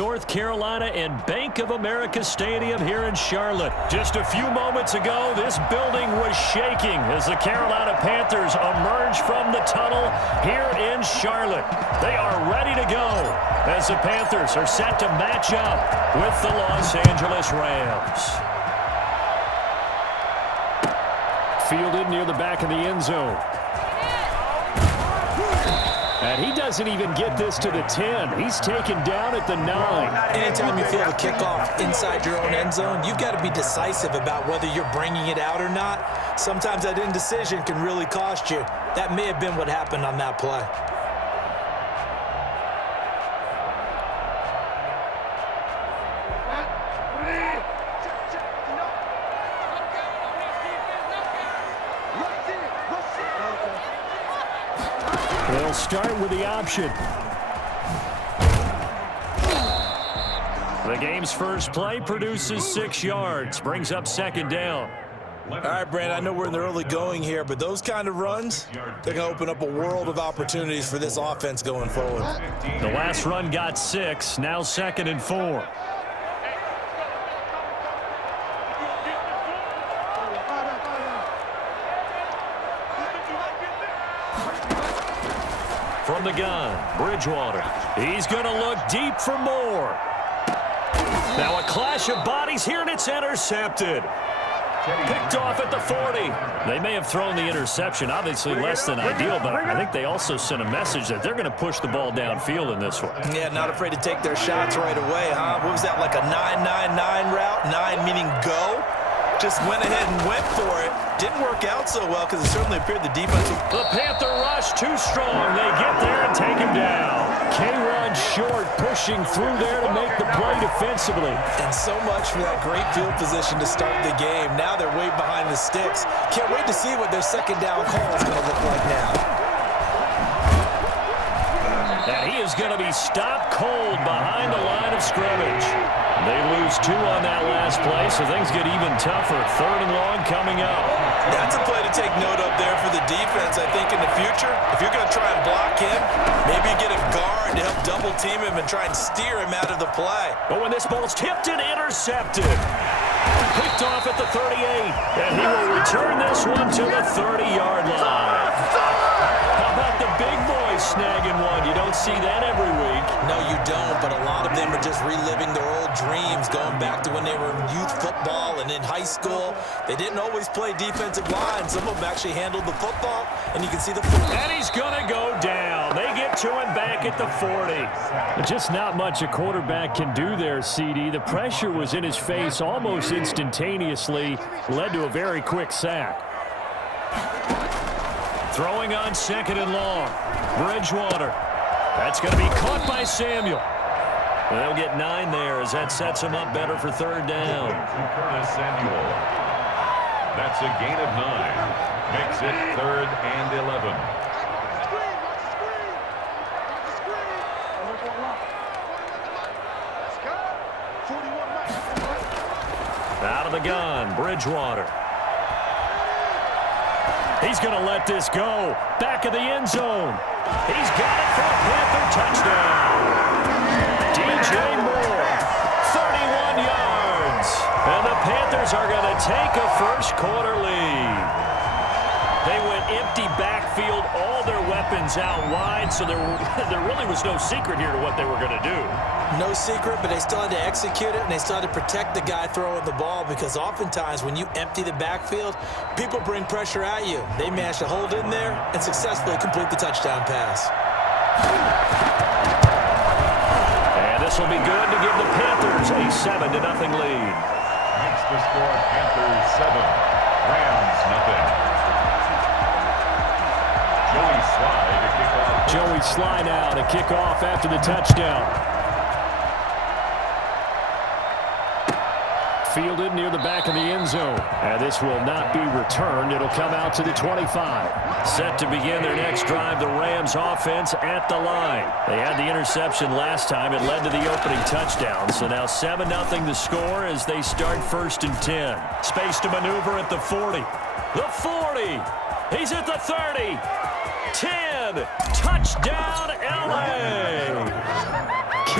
North Carolina and Bank of America Stadium here in Charlotte. Just a few moments ago, this building was shaking as the Carolina Panthers emerged from the tunnel here in Charlotte. They are ready to go as the Panthers are set to match up with the Los Angeles Rams. Fielded near the back of the end zone. And he doesn't even get this to the 10. He's taken down at the 9. Anytime you feel the kickoff inside your own end zone, you've got to be decisive about whether you're bringing it out or not. Sometimes that indecision can really cost you. That may have been what happened on that play. They'll start with the option. The game's first play produces 6 yards, brings up second down. All right, Brand, I know we're in the early going here, but those kind of runs, they're going to open up a world of opportunities for this offense going forward. The last run got 6, now 2nd and 4. From the gun, Bridgewater. He's going to look deep for more. Now a clash of bodies here, and it's intercepted. Picked off at the 40. They may have thrown the interception, obviously less than ideal, but I think they also sent a message that they're going to push the ball downfield in this one. Yeah, not afraid to take their shots right away, huh? What was that, like a 9-9-9 route? 9 meaning go? Just went ahead and went for it. Didn't work out so well because it certainly appeared the defense. The Panther rush too strong. They get there and take him down. K-Rod short, pushing through there to make the play defensively. And so much for that great field position to start the game. Now they're way behind the sticks. Can't wait to see what their second down call is going to look like now. And he is going to be stopped cold behind the line of scrimmage. They lose 2 on that last play, so things get even tougher. 3rd and long coming up. That's a play to take note of there for the defense, I think, in the future. If you're going to try and block him, maybe get a guard to help double team him and try and steer him out of the play. But when this ball's tipped and intercepted, picked off at the 38, and he will return this one to the 30-yard line. How about the big boys snagging one? You don't see that every week. No, you don't, but a lot of them are just reliving their old dreams, going back to when they were in youth football and in high school. They didn't always play defensive line. Some of them actually handled the football, and you can see the football. And he's going to go down. They get to him back at the 40. Just not much a quarterback can do there, CD. The pressure was in his face almost instantaneously, led to a very quick sack. Throwing on 2nd and long. Bridgewater. That's going to be caught by Samuel. They'll get 9 there as that sets him up better for 3rd down. Samuel. That's a gain of 9. Makes it 3rd and 11. Out of the gun, Bridgewater. He's going to let this go. Back of the end zone. He's got it for a Panther touchdown. DJ Moore, 31 yards. And the Panthers are going to take a first-quarter lead. They went empty backfield, all their weapons out wide, so there really was no secret here to what they were going to do. No secret, but they still had to execute it, and they still had to protect the guy throwing the ball, because oftentimes when you empty the backfield, people bring pressure at you. They managed to hold in there and successfully complete the touchdown pass. And this will be good to give the Panthers a 7-0 lead. Makes the score Panthers 7, Rams nothing. Joey Slye now to kick off after the touchdown. Fielded near the back of the end zone. And this will not be returned. It'll come out to the 25. Set to begin their next drive, the Rams offense at the line. They had the interception last time. It led to the opening touchdown. So now 7-0 the score as they start 1st and 10. Space to maneuver at the 40. The 40. He's at the 30. 10. Touchdown, L.A.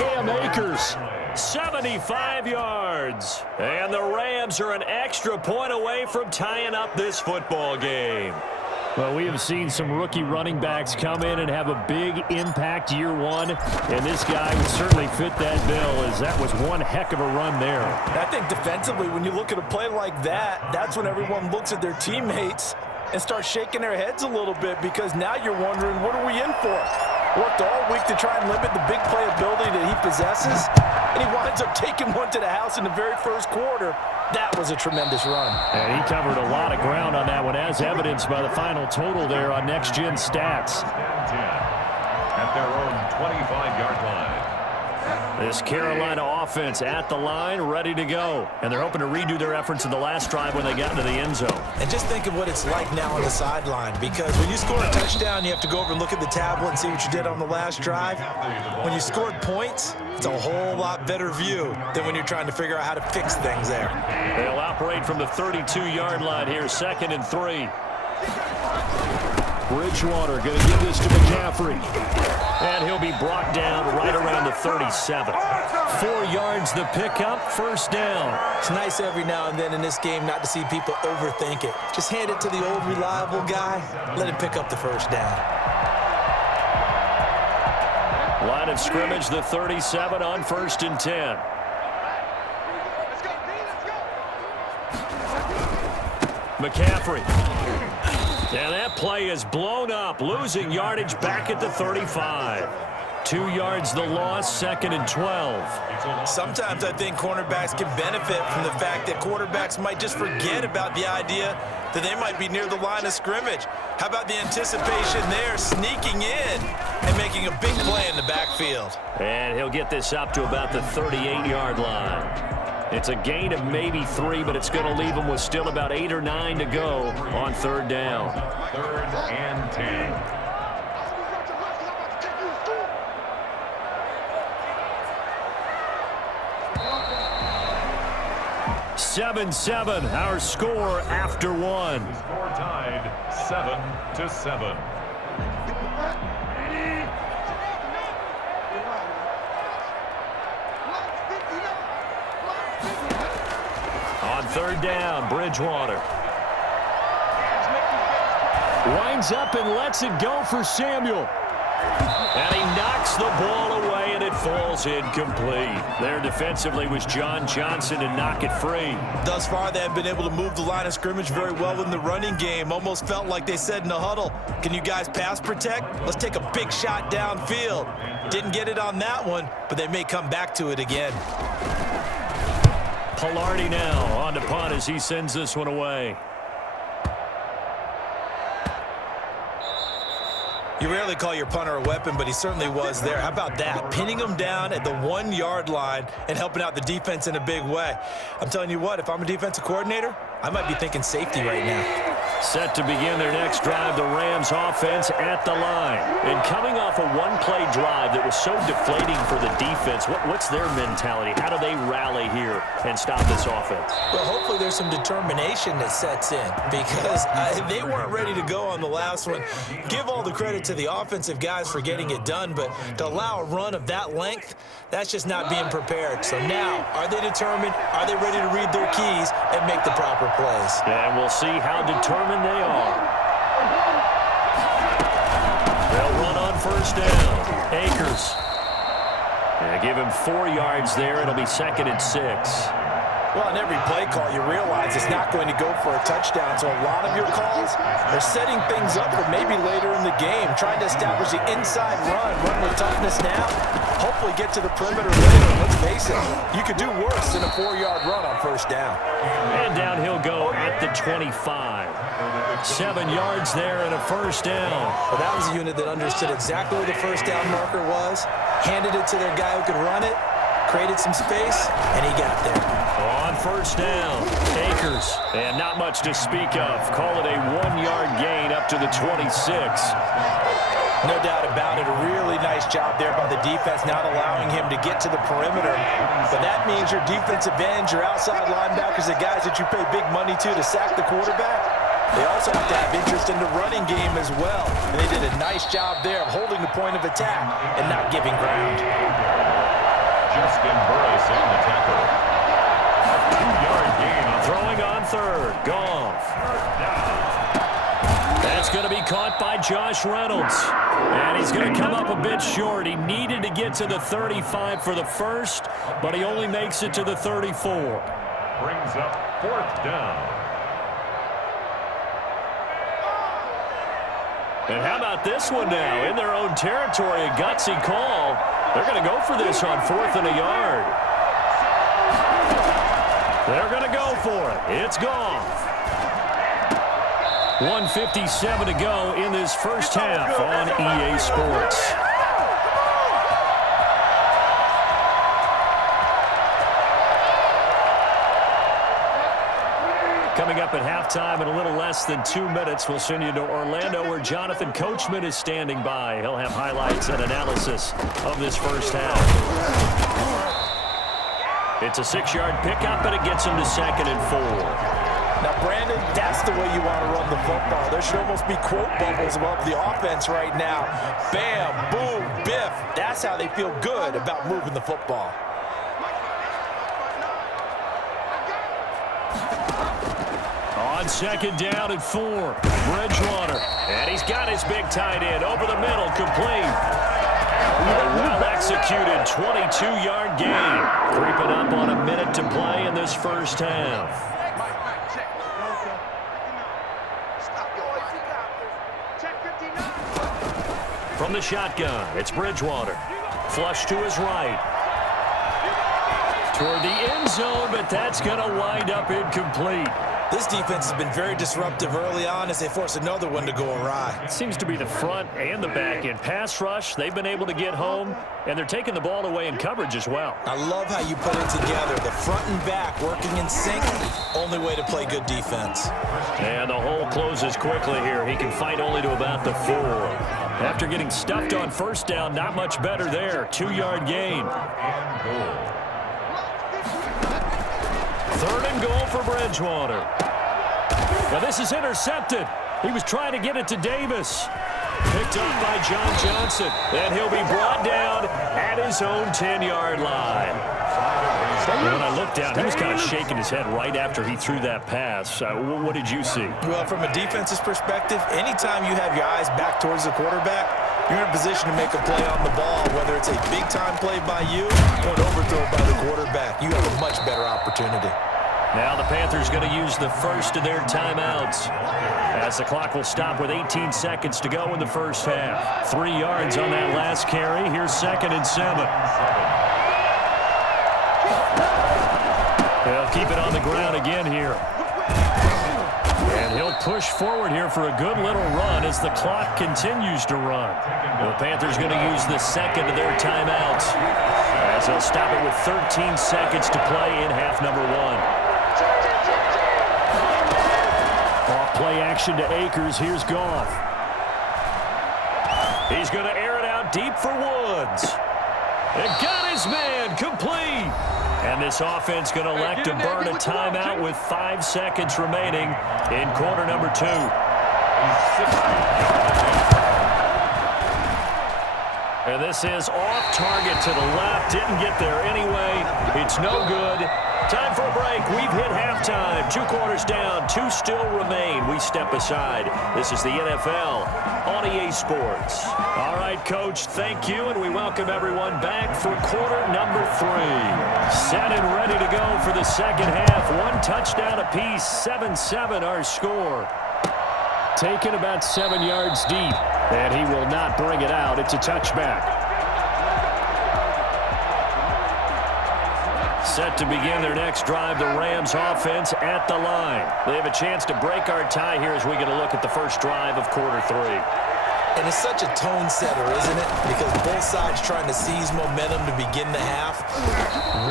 Cam Akers. 75 yards. And the Rams are an extra point away from tying up this football game. Well, we have seen some rookie running backs come in and have a big impact year one, and this guy would certainly fit that bill, as that was one heck of a run there. I think defensively, when you look at a play like that, that's when everyone looks at their teammates and starts shaking their heads a little bit, because now you're wondering, what are we in for? Worked all week to try and limit the big play ability that he possesses, and he winds up taking one to the house in the very first quarter. That was a tremendous run. And he covered a lot of ground on that one, as evidenced by the final total there on Next Gen Stats. At their own 25-yard line. This Carolina offense at the line, ready to go. And they're hoping to redo their efforts in the last drive when they got into the end zone. And just think of what it's like now on the sideline, because when you score a touchdown, you have to go over and look at the tablet and see what you did on the last drive. When you scored points, it's a whole lot better view than when you're trying to figure out how to fix things there. They'll operate from the 32-yard line here, 2nd and 3. Bridgewater going to give this to McCaffrey. And he'll be brought down right around the 37. 4 yards the pickup, first down. It's nice every now and then in this game not to see people overthink it. Just hand it to the old reliable guy. Let him pick up the first down. Line of scrimmage, the 37 on 1st and 10. McCaffrey. And that play is blown up, losing yardage back at the 35. 2 yards the loss, 2nd and 12. Sometimes I think cornerbacks can benefit from the fact that quarterbacks might just forget about the idea that they might be near the line of scrimmage. How about the anticipation there, sneaking in and making a big play in the backfield? And he'll get this up to about the 38-yard line. It's a gain of maybe 3, but it's going to leave them with still about 8 or 9 to go on 3rd down. 3rd and 10. Seven, our score after 1. Score tied 7-7. On 3rd down, Bridgewater. Winds up and lets it go for Samuel. And he knocks the ball away, and it falls incomplete. There defensively was John Johnson to knock it free. Thus far, they have been able to move the line of scrimmage very well in the running game. Almost felt like they said in the huddle, can you guys pass protect? Let's take a big shot downfield. Didn't get it on that one, but they may come back to it again. Pilardi now on to punt as he sends this one away. You rarely call your punter a weapon, but he certainly was there. How about that? Pinning him down at the 1-yard line and helping out the defense in a big way. I'm telling you what, if I'm a defensive coordinator, I might be thinking safety right now. Set to begin their next drive, the Rams offense at the line. And coming off a one-play drive that was so deflating for the defense, what's their mentality? How do they rally here and stop this offense? Well, hopefully there's some determination that sets in, because they weren't ready to go on the last one. Give all the credit to the offensive guys for getting it done, but to allow a run of that length, that's just not being prepared. So now, are they determined? Are they ready to read their keys and make the proper plays? And we'll see how determined they are. They'll run on first down. Akers. Give him 4 yards there. It'll be 2nd and 6. Well, on every play call, you realize it's not going to go for a touchdown. So a lot of your calls are setting things up for maybe later in the game, trying to establish the inside run with toughness now, hopefully get to the perimeter later. Let's face it, you could do worse than a 4-yard run on first down. And down he'll go at the 25. 7 yards there and a first down. Well, that was a unit that understood exactly where the first down marker was, handed it to their guy who could run it, created some space, and he got there. On first down, Akers, and not much to speak of. Call it a 1-yard gain up to the 26. No doubt about it, a really nice job there by the defense, not allowing him to get to the perimeter. But that means your defensive ends, your outside linebackers, the guys that you pay big money to sack the quarterback, they also have to have interest in the running game as well. And they did a nice job there of holding the point of attack and not giving ground. Justin Burris on the tackle. A 2-yard gain. Throwing on third. Goff. That's going to be caught by Josh Reynolds. And he's going to come up a bit short. He needed to get to the 35 for the first, but he only makes it to the 34. Brings up 4th down. And how about this one now? In their own territory, a gutsy call. They're going to go for this on 4th and a yard. They're going to go for it. It's Goff. 1:57 to go in this first half on EA Sports. Coming up at halftime in a little less than 2 minutes, we'll send you to Orlando where Jonathan Coachman is standing by. He'll have highlights and analysis of this first half. It's a 6-yard pickup, and it gets him to 2nd and 4. Now, Brandon, that's the way you want to run the football. There should almost be quote bubbles above the offense right now. Bam, boom, biff. That's how they feel good about moving the football. On 2nd down and 4, Bridgewater. And he's got his big tight end over the middle, complete. A well-executed 22-yard gain. Creeping up on a minute to play in this first half. From the shotgun, it's Bridgewater. Flush to his right. Toward the end zone, but that's going to wind up incomplete. This defense has been very disruptive early on as they force another one to go awry. It seems to be the front and the back end. Pass rush, they've been able to get home, and they're taking the ball away in coverage as well. I love how you put it together. The front and back working in sync, only way to play good defense. And the hole closes quickly here. He can fight only to about the 4. After getting stuffed on first down, not much better there. 2-yard gain. 3rd and goal for Bridgewater. Now this is intercepted. He was trying to get it to Davis. Picked up by John Johnson. And he'll be brought down at his own 10-yard line. When I looked down, he was kind of shaking his head right after he threw that pass. What did you see? Well, from a defense's perspective, anytime you have your eyes back towards the quarterback, you're in a position to make a play on the ball, whether it's a big-time play by you or an overthrow by the quarterback. You have a much better opportunity. Now the Panthers going to use the first of their timeouts as the clock will stop with 18 seconds to go in the first half. 3 yards on that last carry. Here's 2nd and 7. They'll keep it on the ground again here. And he'll push forward here for a good little run as the clock continues to run. The Panthers going to use the second of their timeouts as they'll stop it with 13 seconds to play in half number 1. Off play action to Akers. Here's Goff. He's going to air it out deep for Woods. And got his man complete. And this offense going to elect to burn a timeout with 5 seconds remaining in quarter number 2. And this is off target to the left. Didn't get there anyway. It's no good. Time for a break. We've hit halftime. 2 quarters down. 2 still remain. We step aside. This is the NFL on EA Sports. All right, Coach, thank you, and we welcome everyone back for quarter number 3. Set and ready to go for the second half. 1 touchdown apiece. 7-7 our score. Taken about 7 yards deep, and he will not bring it out. It's a touchback. Set to begin their next drive, the Rams offense at the line. They have a chance to break our tie here as we get a look at the first drive of quarter 3. And it's such a tone setter, isn't it? Because both sides trying to seize momentum to begin the half.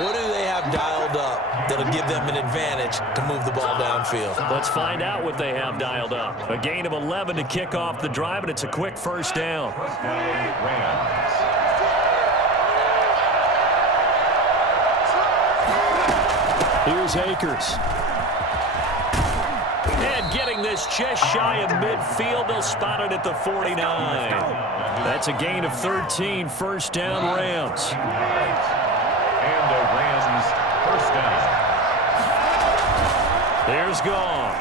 What do they have dialed up that'll give them an advantage to move the ball downfield? Let's find out what they have dialed up. A gain of 11 to kick off the drive, and it's a quick first down. Here's Akers. And getting this just shy of midfield. They'll spot it at the 49. That's a gain of 13. First down, Rams. And a Rams first down. There's Goff.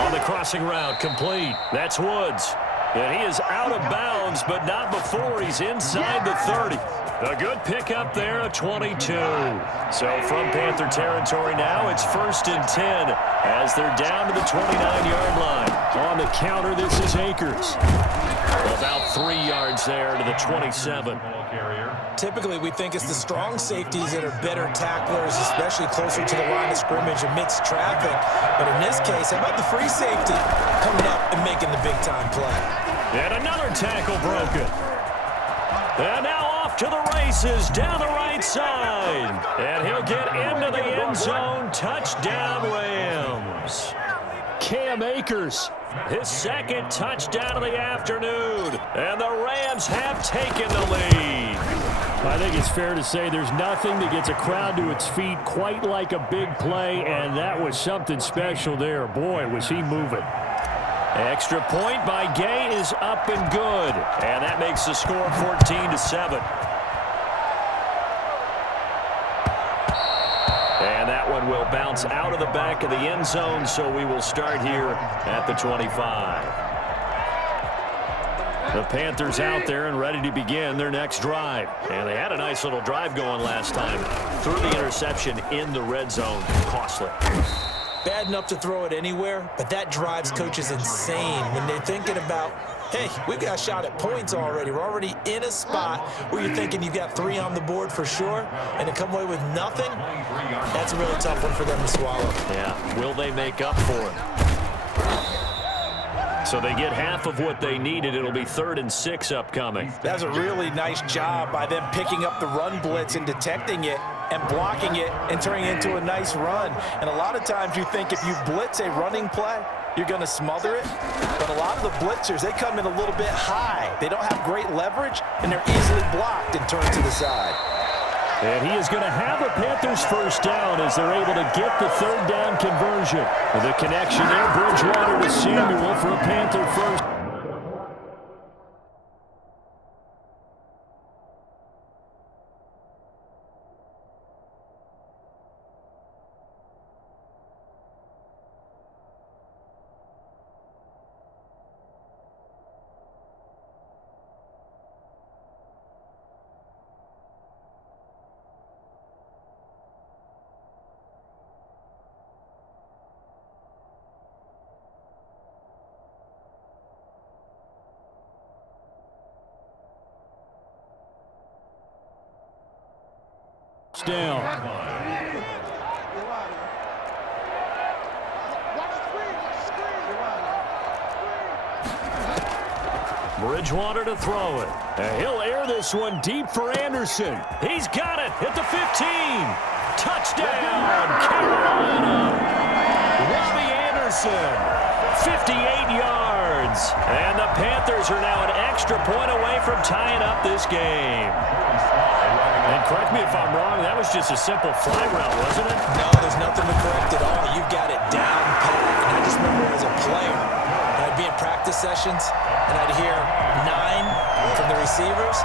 On the crossing route, complete. That's Woods. And he is out of bounds, but not before he's inside the 30. A good pickup there, a 22. So from Panther territory now, it's 1st and 10 as they're down to the 29-yard line. On the counter, this is Akers. About 3 yards there to the 27. Typically, we think it's the strong safeties that are better tacklers, especially closer to the line of scrimmage amidst traffic. But in this case, how about the free safety coming up and making the big-time play? And another tackle broken. And now off to the races down the right side. And he'll get into the end zone. Touchdown, Rams. Cam Akers, his second touchdown of the afternoon. And the Rams have taken the lead. I think it's fair to say there's nothing that gets a crowd to its feet quite like a big play, and that was something special there. Boy, was he moving. Extra point by Gay is up and good, and that makes the score 14-7. And that one will bounce out of the back of the end zone, so we will start here at the 25. The Panthers out there and ready to begin their next drive. And they had a nice little drive going last time. Threw the interception in the red zone. Costly. Bad enough to throw it anywhere, but that drives coaches insane when they're thinking about, hey, we've got a shot at points already. We're already in a spot where you're thinking you've got 3 on the board for sure, and to come away with nothing, that's a really tough one for them to swallow. Yeah, will they make up for it? So they get half of what they needed. It'll be 3rd and 6 upcoming. That's a really nice job by them picking up the run blitz and detecting it and blocking it and turning it into a nice run. And a lot of times you think if you blitz a running play, you're going to smother it. But a lot of the blitzers, they come in a little bit high. They don't have great leverage, and they're easily blocked and turned to the side. And he is going to have a Panthers first down as they're able to get the 3rd down conversion. The connection there, Bridgewater to Samuel for a Panther first. Down. Bridgewater to throw it. And he'll air this one deep for Anderson. He's got it at the 15. Touchdown, Carolina. Robbie Anderson, 58 yards. And the Panthers are now an extra point away from tying up this game. And correct me if I'm wrong, that was just a simple fly route, wasn't it? No, there's nothing to correct at all. You've got it down pat. And I just remember as a player, and I'd be in practice sessions, and I'd hear 9 from the receivers.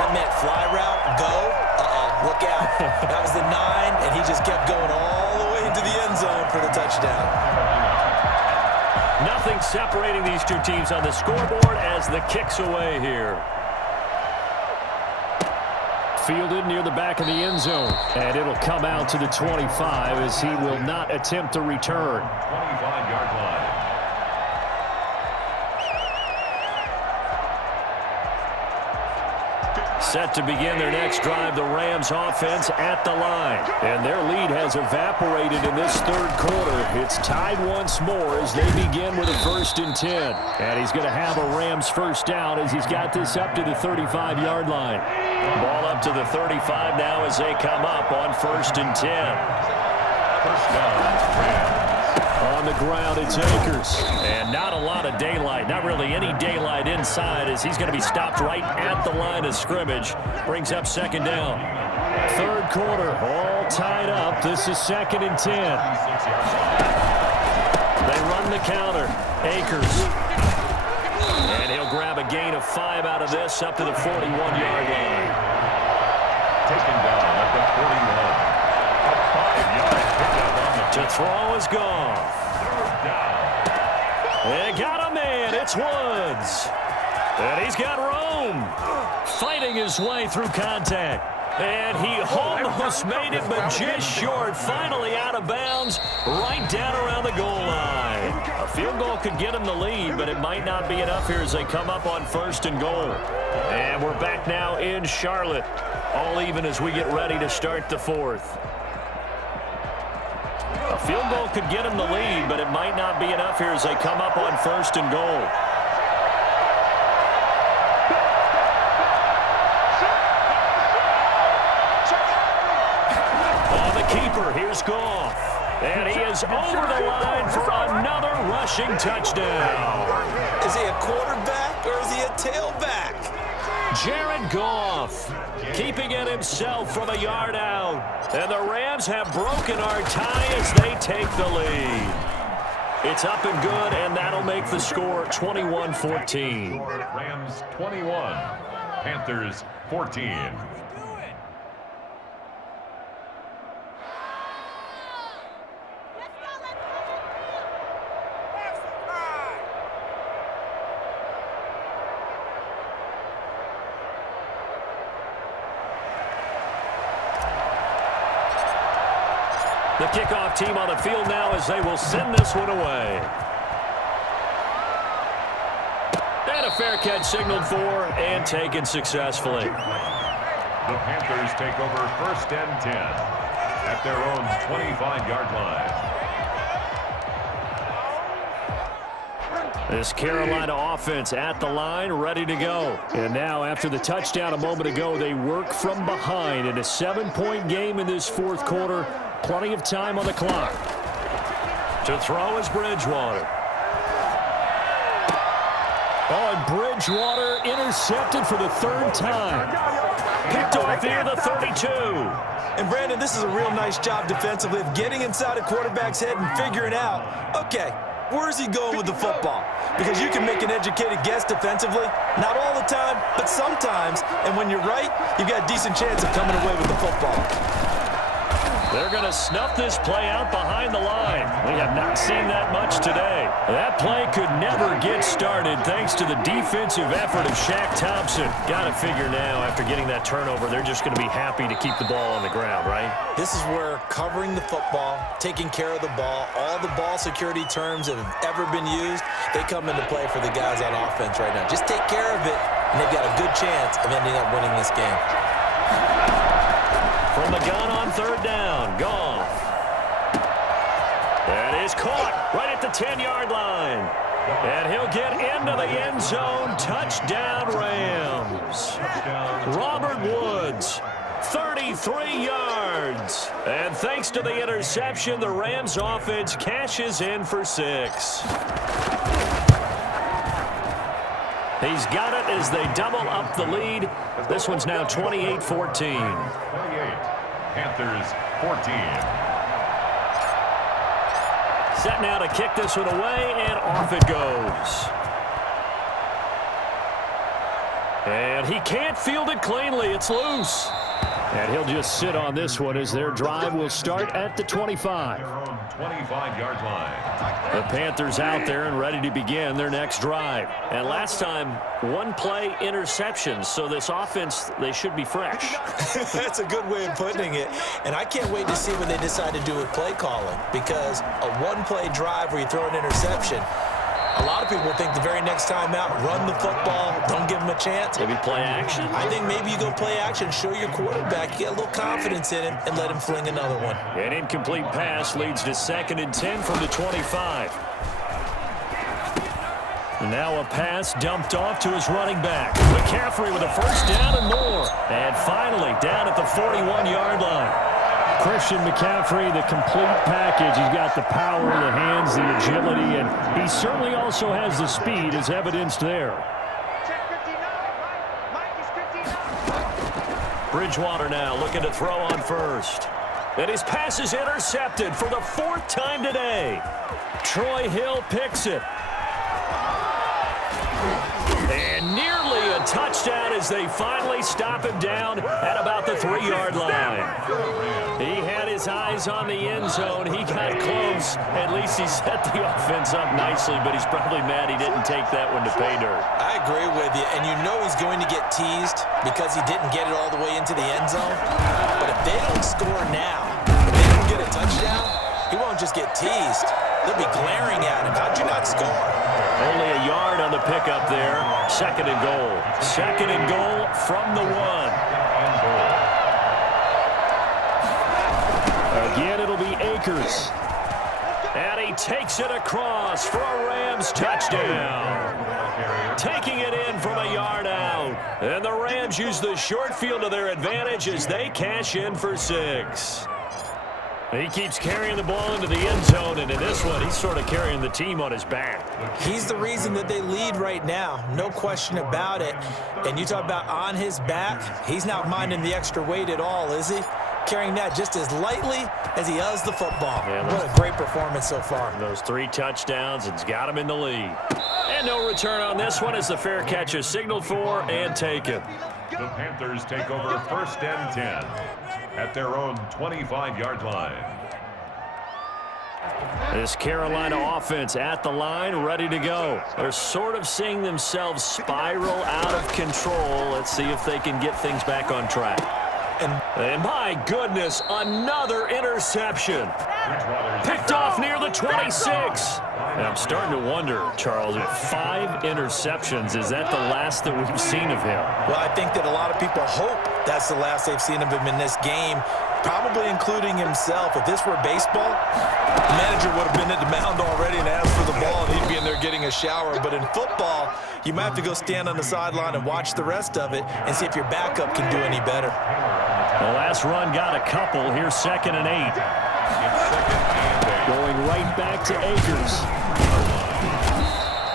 That meant fly route, go, look out. That was the 9, and he just kept going all the way into the end zone for the touchdown. Nothing separating these two teams on the scoreboard as the kick's away here. Fielded near the back of the end zone. And it'll come out to the 25 as he will not attempt to return. 25-yard line. Set to begin their next drive, the Rams offense at the line. And their lead has evaporated in this 3rd quarter. It's tied once more as they begin with a 1st and 10. And he's going to have a Rams first down as he's got this up to the 35-yard line. Ball up to the 35 now as they come up on 1st and 10. First down, Rams. On the ground, it's Akers. And not a lot of daylight, not really any daylight inside as he's going to be stopped right at the line of scrimmage. Brings up 2nd down. 3rd quarter, all tied up. This is 2nd and 10. They run the counter. Akers. And he'll grab a a gain of 5 out of this, up to the 41-yard line. Taken down at the 41. A 5-yard pickup on the To throw is Goff. third down. They got a man. It's Woods. And he's got Rome fighting his way through contact. And he almost made it, but just short. Finally out of bounds, right down around the goal line. A field goal could get him the lead, but it might not be enough here as they come up on 1st and goal. And we're back now in Charlotte, all even as we get ready to start the 4th. A field goal could get him the lead, but it might not be enough here as they come up on 1st and goal. On the keeper, here's Goff. And he is over the line for another rushing touchdown. Is he a quarterback or is he a tailback? Jared Goff keeping it himself from a yard out. And the Rams have broken our tie as they take the lead. It's up and good, and that'll make the score 21-14. Rams 21, Panthers 14. The kickoff team on the field now as they will send this one away. And a fair catch signaled for and taken successfully. The Panthers take over 1st and 10 at their own 25-yard line. This Carolina offense at the line, ready to go. And now, after the touchdown a moment ago, they work from behind in a 7-point game in this 4th quarter. Plenty of time on the clock. To throw is Bridgewater. Oh, and Bridgewater intercepted for the 3rd time. Picked off near the 32. And, Brandon, this is a real nice job defensively of getting inside a quarterback's head and figuring out, okay, where's he going with the football? Because you can make an educated guess defensively. Not all the time, but sometimes. And when you're right, you've got a decent chance of coming away with the football. They're going to snuff this play out behind the line. We have not seen that much today. That play could never get started thanks to the defensive effort of Shaq Thompson. Got to figure now, after getting that turnover, they're just going to be happy to keep the ball on the ground, right? This is where covering the football, taking care of the ball, all the ball security terms that have ever been used, they come into play for the guys on offense right now. Just take care of it, and they've got a good chance of ending up winning this game. From the gun on 3rd down, Goff. That is caught right at the 10-yard line. And he'll get into the end zone. Touchdown, Rams. Robert Woods, 33 yards. And thanks to the interception, the Rams offense cashes in for 6. He's got it as they double up the lead. This one's now 28-14. 28, Panthers 14. Set now to kick this one away, and off it goes. And he can't field it cleanly. It's loose. And he'll just sit on this one as their drive will start at the 25. Their own 25-yard line. The Panthers out there and ready to begin their next drive. And last time, 1-play interception. So this offense, they should be fresh. That's a good way of putting it. And I can't wait to see what they decide to do with play calling, because a 1-play drive where you throw an interception, a lot of people think the very next time out, run the football, don't give them a chance. Maybe play action? I think maybe you go play action, show your quarterback, you get a little confidence in him, and let him fling another one. An incomplete pass leads to 2nd and 10 from the 25. Now a pass dumped off to his running back. McCaffrey with a 1st down and more. And finally down at the 41-yard line. Christian McCaffrey, the complete package. He's got the power, the hands, the agility, and he certainly also has the speed as evidenced there. Bridgewater now looking to throw on 1st. And his pass is intercepted for the 4th time today. Troy Hill picks it. And nearly a touchdown as they finally stop him down at about the 3-yard line. He had his eyes on the end zone. He got close. At least he set the offense up nicely, but he's probably mad he didn't take that one to pay dirt. I agree with you, and you know he's going to get teased because he didn't get it all the way into the end zone. But if they don't score now, if they don't get a touchdown, he won't just get teased. They'll be glaring at him. How'd you not score? Only a yard on the pickup there. 2nd and goal. 2nd and goal from the 1. Again, it'll be Akers. And he takes it across for a Rams touchdown. Taking it in from a yard out. And the Rams use the short field to their advantage as they cash in for 6. He keeps carrying the ball into the end zone, and in this one, he's sort of carrying the team on his back. He's the reason that they lead right now, no question about it. And you talk about on his back, he's not minding the extra weight at all, is he? Carrying that just as lightly as he does the football. Yeah, what a great performance so far. Those 3 touchdowns, it's got him in the lead. And no return on this one as the fair catch is signaled for and taken. The Panthers take over 1st and 10 at their own 25-yard line. This Carolina offense at the line, ready to go. They're sort of seeing themselves spiral out of control. Let's see if they can get things back on track. And my goodness, another interception. Picked off near the 26. And I'm starting to wonder, Charles, if 5 interceptions, is that the last that we've seen of him? Well, I think that a lot of people hope that's the last they've seen of him in this game, probably including himself. If this were baseball, the manager would have been at the mound already and asked for the ball, and he'd be in there getting a shower. But in football, you might have to go stand on the sideline and watch the rest of it and see if your backup can do any better. The last run got a couple. Here's 2nd and 8. Going right back to Akers.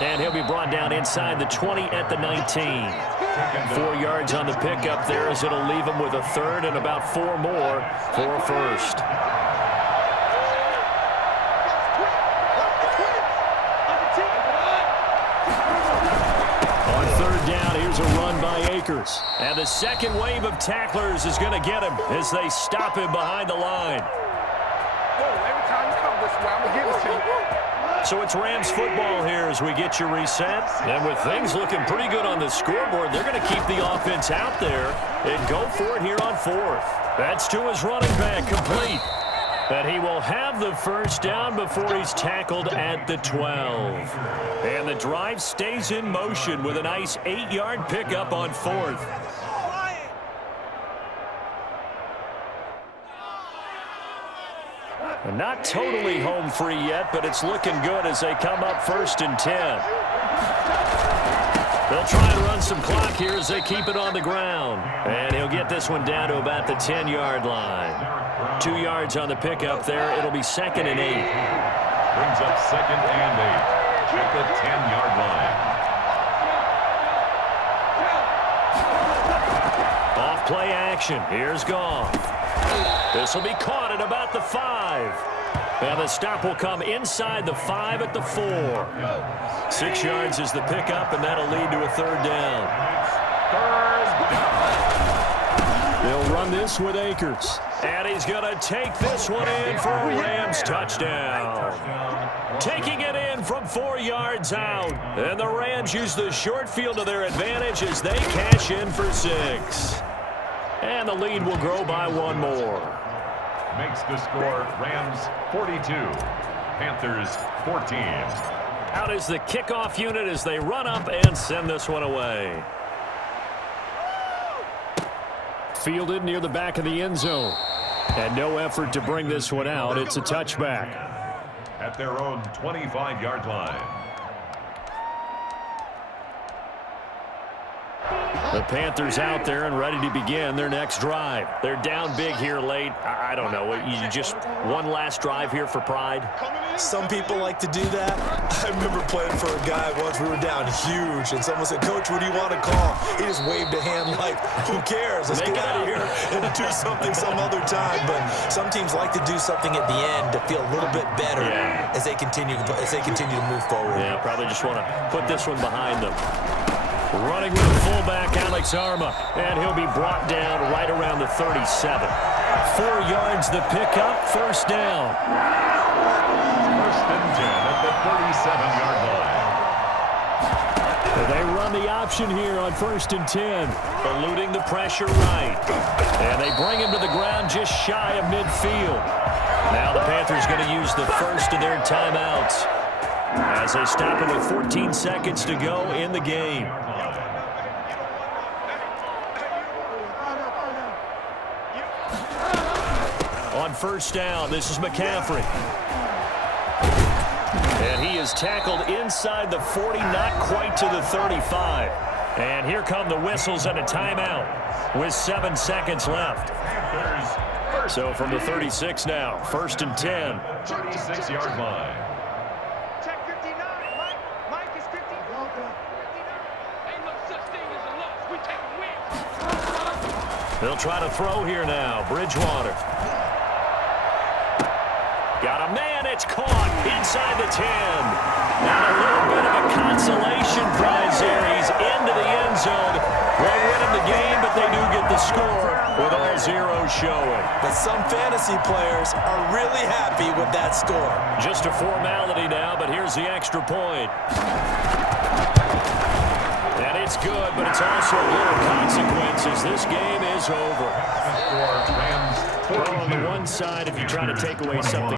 And he'll be brought down inside the 20 at the 19. 4 yards on the pickup there as it'll leave him with a 3rd and about 4 more for a 1st. On 3rd down, here's a run by Akers. And the second wave of tacklers is going to get him as they stop him behind the line. So it's Rams football here as we get you reset. And with things looking pretty good on the scoreboard, they're going to keep the offense out there and go for it here on 4th. That's to his running back, complete. But he will have the 1st down before he's tackled at the 12. And the drive stays in motion with a nice 8-yard pickup on 4th. Not totally home free yet, but it's looking good as they come up 1st and 10. They'll try and run some clock here as they keep it on the ground. And he'll get this one down to about the 10-yard line. 2 yards on the pickup there. It'll be 2nd and 8. Brings up 2nd and 8 at the 10-yard line. Off play action. Here's Goff. This will be caught at about the 5. And the stop will come inside the 5 at the 4. 6 yards is the pickup, and that'll lead to a 3rd down. They'll run this with Akers. And he's going to take this one in for a Rams touchdown. Taking it in from 4 yards out. And the Rams use the short field to their advantage as they cash in for 6. And the lead will grow by 1 more. Makes the score Rams 42, Panthers 14. Out is the kickoff unit as they run up and send this one away. Fielded near the back of the end zone. And no effort to bring this one out. It's a touchback. At their own 25-yard line. The Panthers out there and ready to begin their next drive. They're down big here late. I don't know. You just one last drive here for pride? Some people like to do that. I remember playing for a guy once. We were down huge, and someone said, "Coach, what do you want to call?" He just waved a hand like, who cares? Let's get out of here and do something some other time. But some teams like to do something at the end to feel a little bit better as they continue to move forward. Yeah, probably just want to put this one behind them. Running with the fullback, Alex Arma, and he'll be brought down right around the 37. 4 yards the pickup, first down. First and 10 at the 37-yard line. They run the option here on first and 10. Eluding the pressure right. And they bring him to the ground just shy of midfield. Now the Panthers going to use the first of their timeouts as they stop it with 14 seconds to go in the game. On first down, this is McCaffrey. And he is tackled inside the 40, not quite to the 35. And here come the whistles and a timeout with 7 seconds left. So from the 36 now, first and 10. 36-yard line. Check 59. Mike is 50. 59. Ain't no such thing as a loss. We take wins. They'll try to throw here now. Bridgewater. Got a man, it's caught inside the 10. And a little bit of a consolation prize there. He's into the end zone. Won't win him the game, but they do get the score with all zeros showing. But some fantasy players are really happy with that score. Just a formality now, but here's the extra point. And it's good, but it's also a little consequences. This game is over. Score, Rams Well, on the 42. one side, if you try to take away something